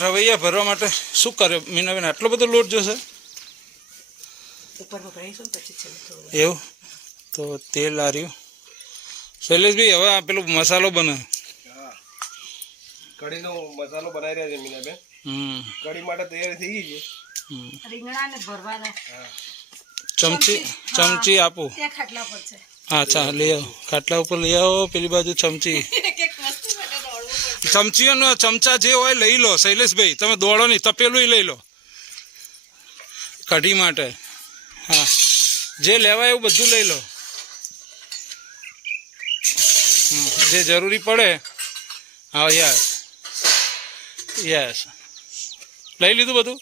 રવૈયા ભરવા માટે શું કરે મીનાબેન આટલો બધો લોટ જોશે? એવું? તો તેલ આર્યું શૈલેષભાઈ હવે આ પેલો મસાલો બને. કઢીનો મસાલો બનાવી રહ્યા છે મીનાબેન હમ. કઢી માટે તૈયાર થઈ ગઈ છે. રીંગણાને ભરવાના. ચમચી ચમચી આપો. હા ચા લઈ આવો. ખાટલા ઉપર લઈ આવો પેલી બાજુ ચમચી એક એક વસ્તુ માટે દોડવું પડશે ચમચીઓનો ચમચા જે હોય લઈ લો શૈલેષભાઈ તમે દોડો નહીં તપેલું લઈ લો. કઢી માટે. હા. જે લેવાય એવું બધું લઈ લો. જે જરૂરી પડે. હા યસ. યસ. લઈ લીધું બધું?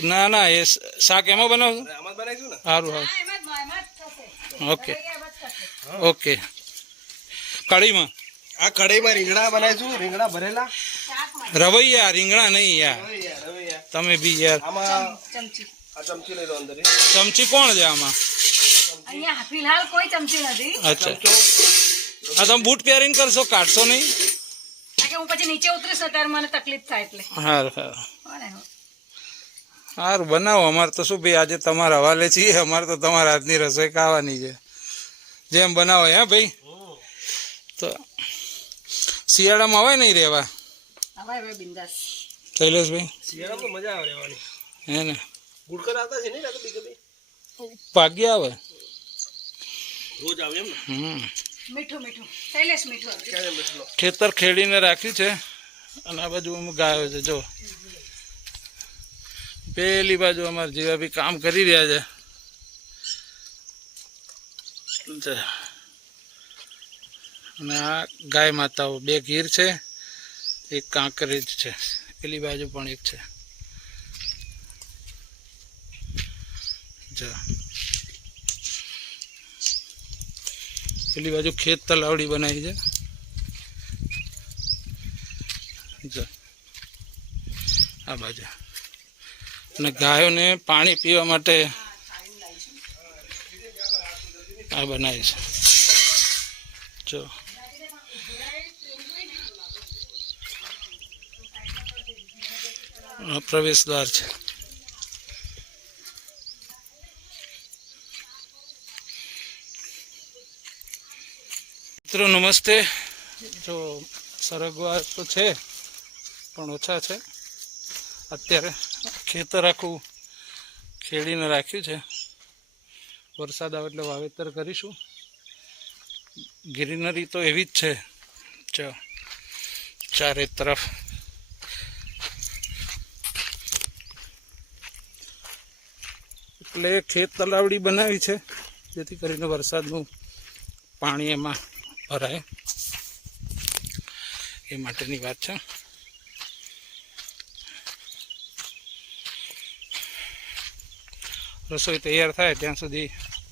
ને ના એ શાક એમાં બનાવશું? સારું સારું. હા, એમાં જ એમાં જ થશે. ઓકે. ઓકે. કઢીમાં આ કઢીમાં રીંગણા બનાવીશું રીંગણા ભરેલા. રવૈયા રીંગણા નહીં યાર. તમે બી યાર. આમાં ચમચી. લઈ લો અંદર. ચમચી કોણ છે આમાં? અહીંયા ફિલહાલ કોઈ ચમચી નથી. અચ્છા. હા તમે બૂટ પેરિંગ કરશો કાઢશો નહીં? હું પછી નીચે ઉતરીશ ને મને તકલીફ થાય એટલે. સારું સારું સારું બનાવો. અમારે તો શું ભાઈ આજે તમારા હવાલે છીએ. અમારે તો તમારા હાથની રસોઈ ખાવાની છે. જેમ બનાવો હે ભાઈ? તો શિયાળામાં આવે નહીં રહેવા? શિયાળામાં તો મજા આવે રહેવાની. હે ને? ગુડકર આવતા છે નહીં રાતે ભાગ્ય આવે. રોજ આવે એમ હમ. મીઠું મીઠું. શૈલેષ મીઠું આપજો. ક્યારે બેઠલો ખેતર ખેડીને રાખ્યું છે અને આ બાજુ અમે ગાયો છે જો. પેલી બાજુ અમારા જેવા બી કામ કરી રહ્યા છે છે. અને આ ગાય માતાઓ બે ગીર છે, એક કાંકરેજ છે. પેલી બાજુ પણ એક છે. જો. પેલી બાજુ ખેત તલાવડી બનાવી છે. જો. આ બાજુ. અને ગાયોને પાણી પીવા માટે આ બનાવી છે. જો. પ્રવેશ દ્વાર છે. મિત્રો, નમસ્તે. જો સરગવા તો છે, પણ ઓછા છે. અત્યારે ખેતર આખું ખેડીને રાખ્યું છે. વરસાદ આવે એટલે વાવેતર કરીશું. ગ્રીનરી તો એવી જ છે. ચારે તરફ એટલે ખેત તલાવડી બનાવી છે જેથી કરીને વરસાદનું પાણી એમાં ભરાય. એ માટેની વાત છે. રસોઈ તૈયાર થાય ત્યાં સુધી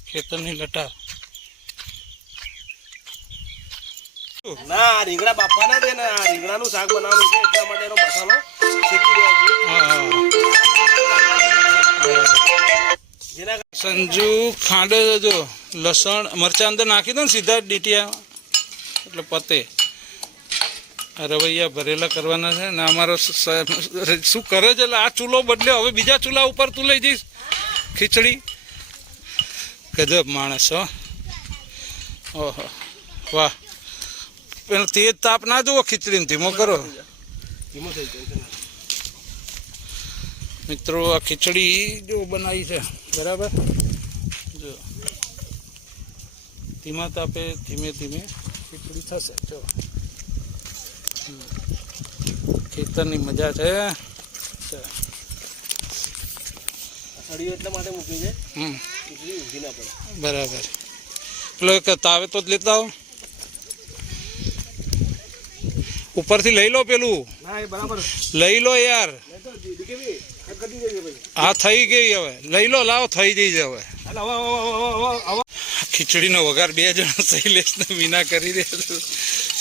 ખેતરની લટા ના રીંગણા બાપવાના છે ને રીંગણાનું શાક બનાવવાનું છે એટલા માટેનો મસાલો શીખી રહ્યા છે હા, હા. જેના સંજુ ખાંડે જો, લસણ, મરચાં અંદર નાખી દો ને સીધા ડીટીયા. એટલે પતે. રવૈયા ભરેલા કરવાના છે ને અમારો શું કરે છે? એટલે આ ચૂલો બદલ્યો. હવે બીજા ચૂલા ઉપર તું લઈ જઈશ. ખીચડી. ગજબ માણસ, હો. ઓહો. વાહ. પેલો તેજ તાપ ના જુઓ ખીચડીને ધીમો કરો. ધીમો થઈ ના. મિત્રો આ ખીચડી જો બનાવી છે બરાબર? જો. ધીમા તાપે ધીમે ધીમે ખીચડી થશે જો. ખેતરની મજા છે. એટલા બરાબર. પેલો એક તાવે તો જ લેતા હો ઉપરથી લઈ લો પેલું. લઈ લો યાર. આ થઈ ગઈ હવે. લઈ લો લાવો થઈ જઈ છે હવે. ખીચડીનો વઘાર બે જણા શૈલેષને વિના કરી દે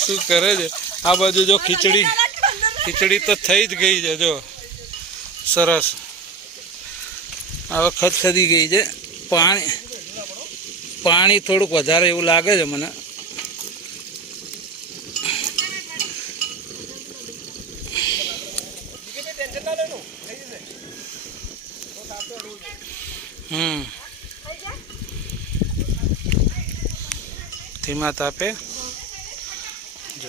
શું કરે છે? આ બાજુ જો ખીચડી ખીચડી તો થઈ જ ગઈ છે જો. સરસ. આ વખત ખદી ગઈ છે. પાણી પાણી થોડુંક વધારે એવું લાગે છે મને. હમ. ધીમા તાપે. જો.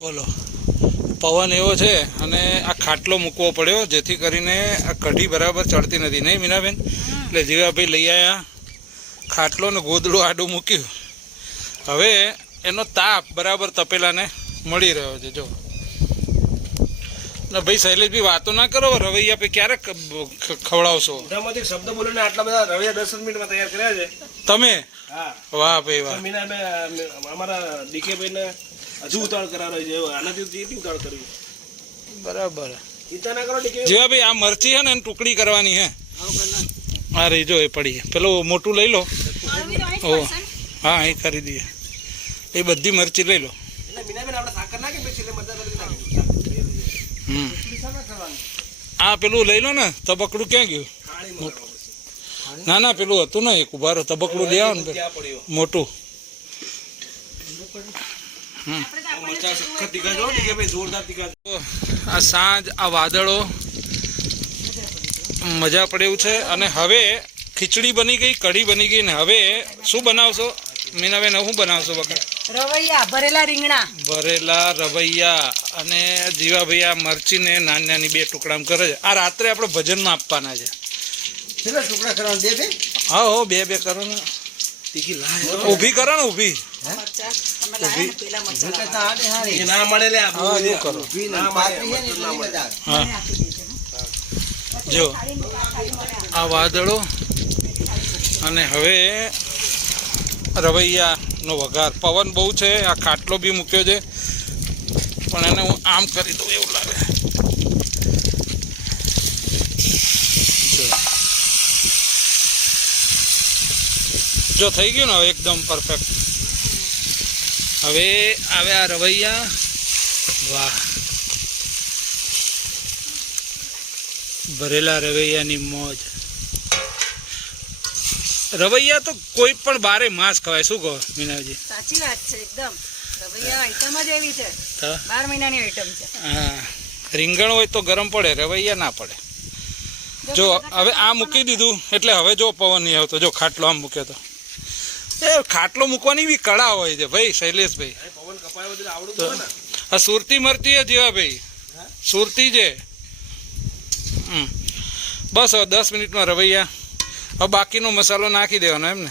બોલો. પવન એવો છે અને આ ખાટલો મૂકવો પડ્યો જેથી કરીને આ કઢી બરાબર ચડતી નથી. નહીં મીનાબેન? એટલે જીવાભાઈ લઈ આવ્યા ખાટલો ને ગોદડું આડું મૂક્યું. હવે એનો તાપ બરાબર તપેલાને મળી રહ્યો છે. જો. ને ભાઈ શૈલેષભાઈ વાતો ના કરો રવૈયા પે ક્યારે ખવડાવશો? મોઢામાંથી શબ્દ બોલીને આટલા બધા રવૈયા દસ મિનિટમાં તૈયાર કર્યા છે. તમે? હા. વાહ ભાઈ વાહ. મીના અમારા ડીકે ભાઈને હજુ ઉતાળ કરાવે છે. આનાથી કેટલી ઉતાળ કરવી. બરાબર. ચિંતા ના કરો ડીકે. જીવાભાઈ આ મરચી છે ને એને ટુકડી કરવાની હે હા રહી જો એ પડી પેલું મોટું લઈ લો? હા એ કરી દઈએ એ બધી મરચી લઈ લો એટલે મીનાબેન આપણે સાકર નાખી પછી છેલ્લે મરચાં નથી નાખી હમ આ પેલું લઈ લો ને તબકડું ક્યાં ગયું? ના ના પેલું હતું ને એક ઊભા તબકડું લઈ આવો ને મોટું. આ સાંજ આ વાદળો. મજા પડે એવું છે. અને હવે ખીચડી બની ગઈ કઢી બની ગઈ ને હવે શું બનાવશો? મીનાબેન શું બનાવશો બકા રવૈયા ભરેલા રીંગણા. ભરેલા રવૈયા અને જીવાભાઈ આ મરચીને નાની નાની બે ટુકડામાં કરે છે. આ રાત્રે આપણે ભજનમાં આપવાના છે. કેટલા ટુકડા કરવાના? બે બે? હા હો બે બે કરો ને. તીખી લાય ઊભી કરો ને ઊભી. જો આ વાદળો. અને હવે રવૈયાનો વઘાર. પવન બહુ છે, આ ખાટલો બી મૂક્યો છે. પણ એને હું આમ કરી દઉં એવું લાગે. જો. થઈ ગયું ને હવે એકદમ પરફેક્ટ હવે આવે આ રવૈયા. વાહ. ભરેલા રવૈયાની મોજ. રવૈયા તો કોઈ પણ બારે માસ ખવાય. શું કહો મીનાજી સાચી વાત છે એકદમ. રવૈયા આઈટમ જ એવી છે. બાર મહિનાની આઈટમ છે. હા. રીંગણ હોય તો ગરમ પડે રવૈયા ના પડે. જો હવે આ મૂકી દીધું એટલે હવે જો પવન નહીં આવતો. જો ખાટલો આમ મૂક્યો તો. એ ખાટલો મૂકવાની બી કળા હોય છે ભાઈ શૈલેષભાઈ. પવન કપાયો બધું આવડું તો તો આ સુરતી મરતી જીવા ભાઈ. સુરતી છે હમ. બસ હવે દસ મિનિટમાં રવૈયા હવે બાકીનો મસાલો નાખી દેવાનો એમ ને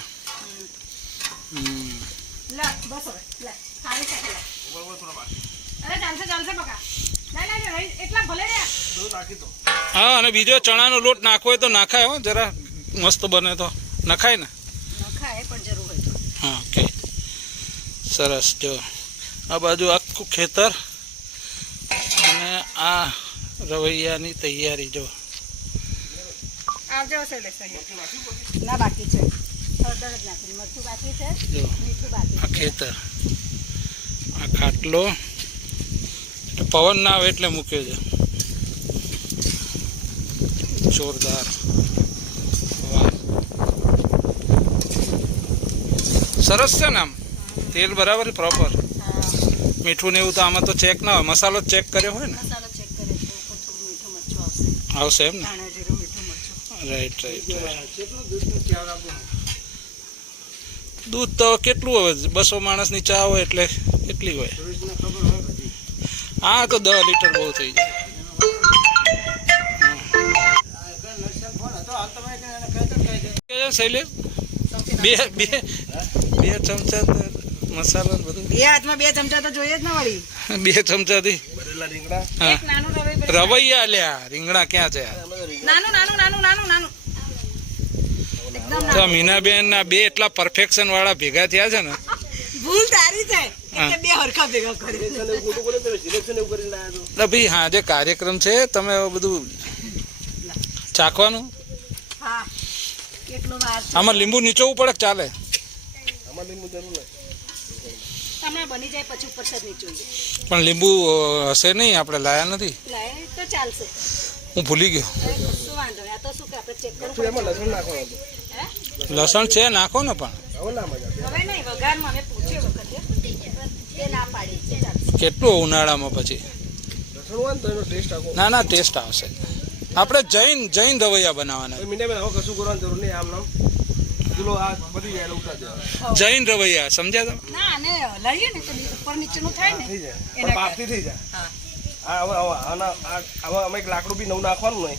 હા અને બીજો ચણાનો લોટ નાખવો હોય તો નાખાય હો જરા મસ્ત બને તો. નખાય ને. હા ઓકે. સરસ જો. આ બાજુ આખું ખેતર. અને આ રવૈયાની તૈયારી જો. આવજો શૈલેષ ના બાકી છે. હળદર જ નાખી મરચું બાકી છે. મીઠું બાકી આ ખેતર. આ ખાટલો. એટલે પવન ના આવે એટલે મૂક્યો છે. જોરદાર. સરસ છે ને આમ? તેલ બરાબર પ્રોપર મીઠું ને એવું તો આમાં તો ચેક ના હોય. મસાલો ચેક કર્યો હોય ને? ચેક કરે તો ઉપર થોડું મીઠું મરચું આવશે. આવશે એમ ને ધાણા જીરું મીઠું મરચું રાઈટ રાઈટ? દૂધ તો કેટલું હોય બસો માણસની ચા હોય એટલે કેટલી હોય. હા તો દસ લીટર બહુ થઈ જાય. આ એક નરસિંહ ફોન હતો, હાલ તમે એને કહી દો, કહી દો. કે છે શૈલેષ? બે બે બે ચમચા મસાલો બધું. બે હાથમાં બે ચમચા તો જોઈએ જ ને વળી. બે રીંગણા. ભરી- રવૈયા લ્યા રીંગણા ક્યાં છે? નાનું નાનું નાનું. નાનું નાનું. તો મીનાબેન ના બે એટલા પરફેક્શન વાળા ભેગા થયા છે ને. ભૂલ તારી છે. ભાઈ હા જે કાર્યક્રમ છે તમે બધું ચાખવાનું? હા. કેટલું વાર છે. આમાં લીંબુ નીચોવું પડે કે ચાલે? પણ લીંબુ હશે નહીં આપણે લાયા નથી? તો ચાલશે. હું ભૂલી ગયો. લસણ છે નાખો ને પણ. કેટલું ઉનાળામાં પછી? લસણ લસણ હોય ને તો એનો ટેસ્ટ આખો ના ના ટેસ્ટ આવશે. આપણે જૈન જૈન રવૈયા બનાવવાના. જૈન રવૈયા સમજ્યા તમે? હવે આના આ- હવે અમે એક લાકડું બી નવું નાખવાનું નહીં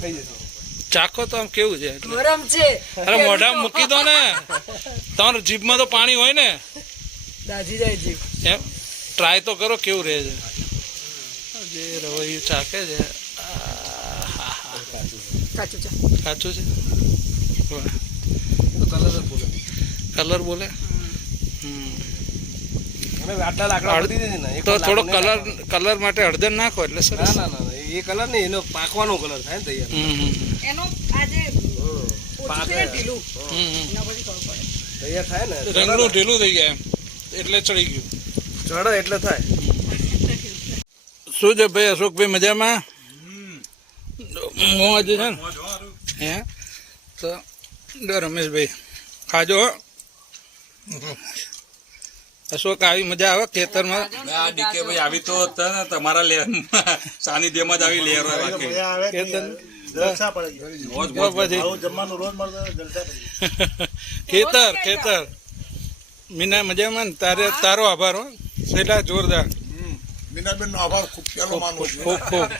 થઈ જશે. ચાખો તો આમ કેવું છે? ગરમ છે. અરે મોઢા મૂકી દો ને. તમારા જીભમાં તો પાણી હોય ને. દાજી જાય જીભ. એમ? ટ્રાય તો કરો કેવું રહે છે? જે રવૈયું ચાખે છે. કાચું છે કાચું છે? કલર જ બોલે. કલર બોલે? હમ. તો થોડો નહીં કલર. કલર માટે હળદર નાખો એટલે સર સરસ. ના ના ના, એ કલર નહીં એનો પાકવાનો કલર થાય ને તૈયાર. એનો આજે તૈયાર થાય ને? રંગનું ઢીલું થઈ ગયા એમ. એટલે ચડી ગયું. ચડે એટલે થાય. શું છે ભાઈ અશોકભાઈ મજામાં? મોજ છે ને? હે? તો રમેશભાઈ ખાજો હો. અશોક આવી મજા આવે ખેતરમાં? આ ડીકે ભાઈ આવી તો હતા ને તમારા લેર સાનિધ્યમાં જ આવી લેર આવે ખેતર. ખેતર ખેતર. મીના મજામાં ને? તારે તારો આભાર હો. સેલા જોરદાર. મીનાબેન નો આભાર ખૂબ ખૂબ ખૂબ.